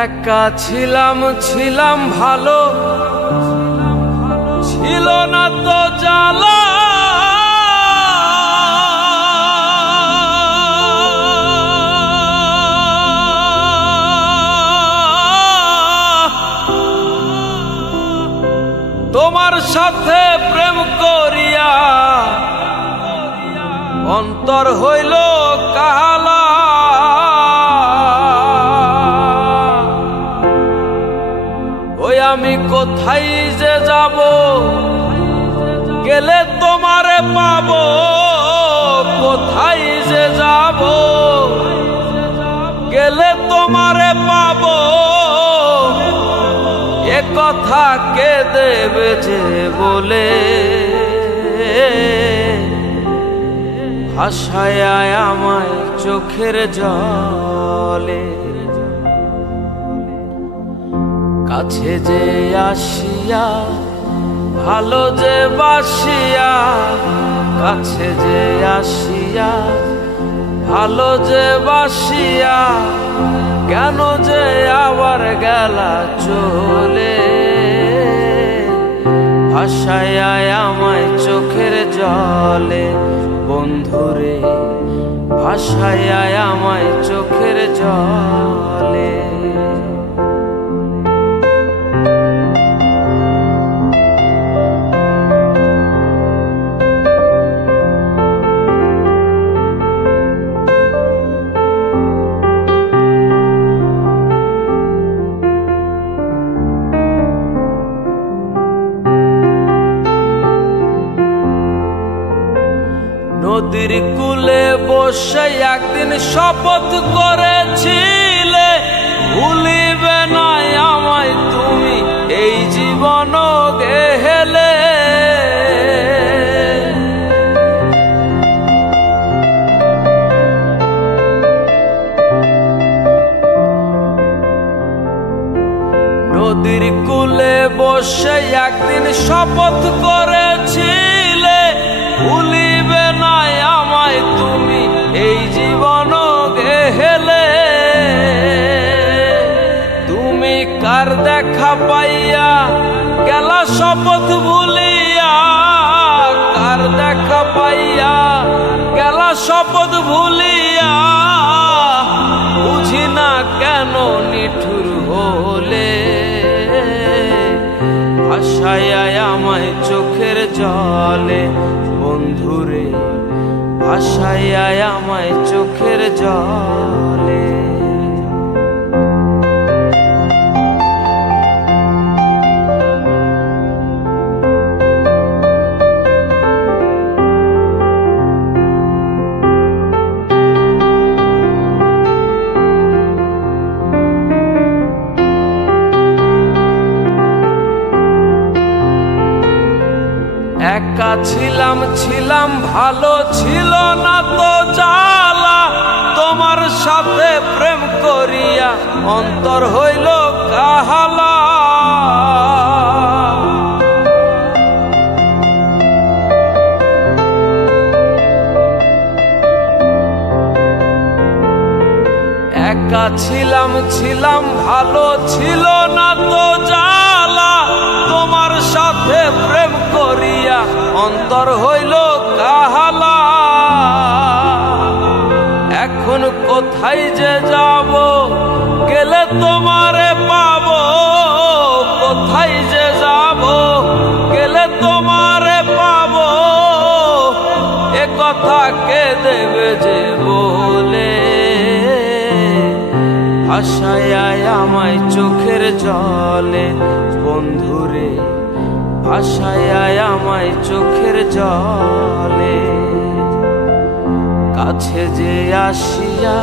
একা ছিলাম ছিলাম ভালো, ছিল না তো জ্বালা। তোমার সাথে প্রেম করিয়া অন্তর হইল কালা। ওই আমি কোথায় যে যাব, গেলে তোমারে পাবো। কোথায় যে যাব, গেলে তোমারে পাবো। এ কথা কে দেবে যে বলে, ভাসায় আমায় চোখের জলে। কাছে যে আসিয়া ভালো যে বাসিয়া, কাছে যে আসিয়া ভালো যে বাসিয়া, কেন যে আবার গেলা চলে। ভাসায় আমায় চোখের জলে বন্ধুরে, ভাসায় আমায় চোখের জলে। নদীর কূলে বসে একদিন শপথ করেছিলে, ভুলিবে না আমায় তুমি এই জীবন গেলে। নদীর কূলে বসে একদিন শপথ করেছিলে, ভুলিবে না আমায় তুমি এই জীবন গেলে। তুমি কার দেখা পাইয়া গেলা শপথ ভুলিয়া, কার দেখা পাইয়া গেলা শপথ ভুলিয়া। বুঝি না কেন নিঠুর হলে, ভাসায় আমায় চোখের জলে বন্ধুরে, ভাসায় আমায় চোখের জলে। একা ছিলাম ছিলাম ভালো, ছিল না তো জ্বালা। তোমার সাথে প্রেম করিয়া অন্তর হইল কাহালা। একা ছিলাম ছিলাম ভালো, ছিল না তো জ্বালা। তোমার সাথে প্রেম করিয়া অন্তর হইল কাহালা। এখন কোথায় যে যাব, গেলে তোমারে পাবো। কোথায় যে যাব, গেলে তোমারে পাবো। এ কথা কে দেবে যে বলে, ভাসায় আমায় চোখের জলে বন্ধুরে, ভাসায় আমায় চোখের জলে। কাছে যে আসিয়া